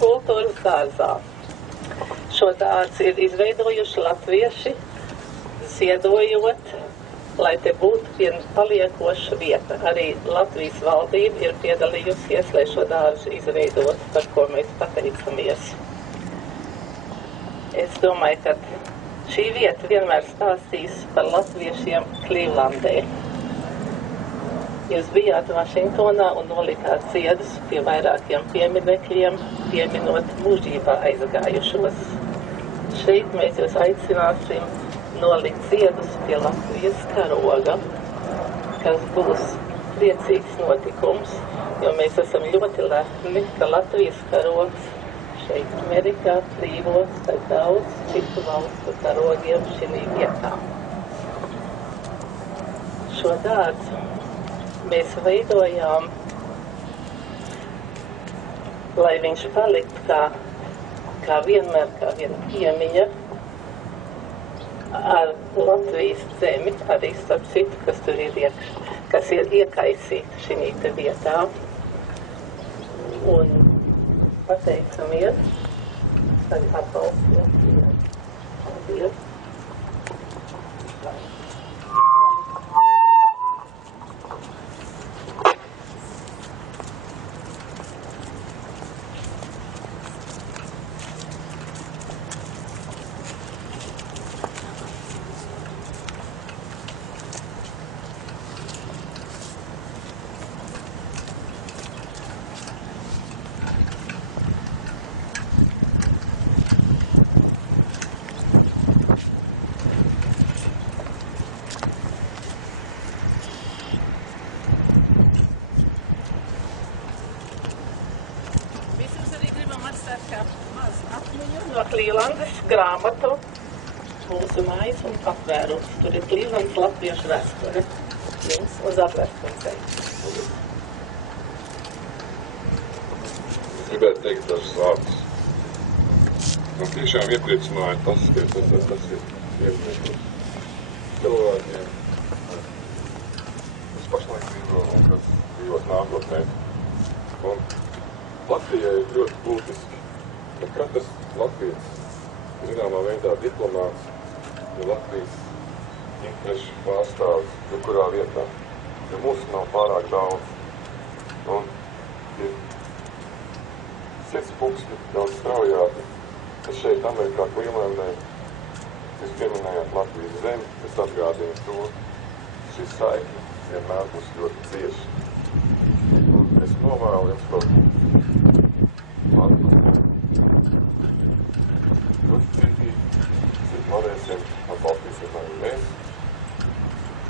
Kultūras dārzā. Šo dārzu ir izveidojuši latvieši, ziedojot, lai te būtu viena paliekoša vieta. Arī Latvijas valdība ir piedalījusies, lai šo dārzu izveidotu, par ko mēs pateicamies. Es domāju, ka šī vieta vienmēr stāstīs par latviešiem Klīvlandē. Jūs bijāt Vašingtonā un nolikāt ziedus pie vairākiem pieminekļiem, pieminot mūžībā aizgājušos. Šeit mēs jūs aicināsim nolikt ziedus pie Latvijas karoga, kas būs priecīgs notikums, jo mēs esam ļoti lepni, ka Latvijas karogs šeit Amerikā dzīvo ar daudz citu valstu karogiem šī vietā. Šo dārzu mēs veidojām, lai viņš paliktu kā vienmēr, kā viena piemiņa ar Latvijas zemi, arī starp citu, kas ir iekaisīta šī te vietā. Un pateicamies, arī atbalstiet. Paldies. No Klīvlandes grāmatu mūsu mājas un apvērums. Tur ir Klīvlandes latviešu vēsture. Jums uz atvērtumcei. Es gribētu teikt dažus vārdus. Man tiešām iepriecināja tas, ka tas ir iemietos cilvēkiem, kas pašlaik dzīvo un kas dzīvos nākotnē. Un Latvijai ir ļoti būtiski, ka katrs Latvijas zināmā veidā diplomāts ir Latvijas interešu pārstāvis jebkurā vietā, jo mūsu nav pārāk daudz. Un ir cits puksti daudz straujāki, kas šeit Amerikā Klīvlandē, jūs pieminējāt Latvijas zemi, es atgādinu to, šī saikne vienmēr būs ļoti cieši. Un es novēlu jums kaut varēsim atbalstīsim arī mēs,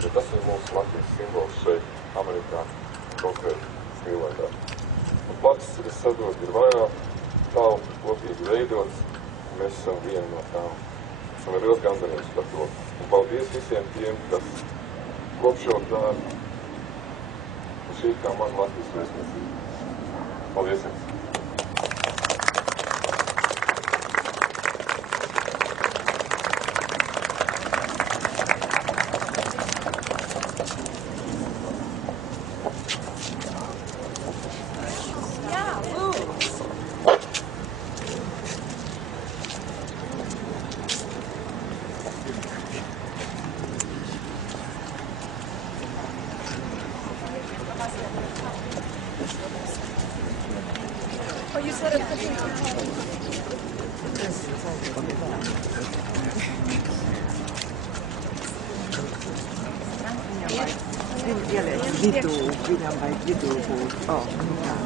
jo tas ir mūsu Latvijas simbols šeit Amerikā, konkrēti Klīvlandā. Un pats es saprotu, ir vairāk tautu kopīgi veidots, un mēs esam viena no tām. Esam ar liels gandarījums par to. Un paldies visiem tiem, kas kopšo darbu. Un šī ir kā man Latvijas vēstniecība. Paldies jums! vidū, viņam vajag vidū būt. O, nu tā.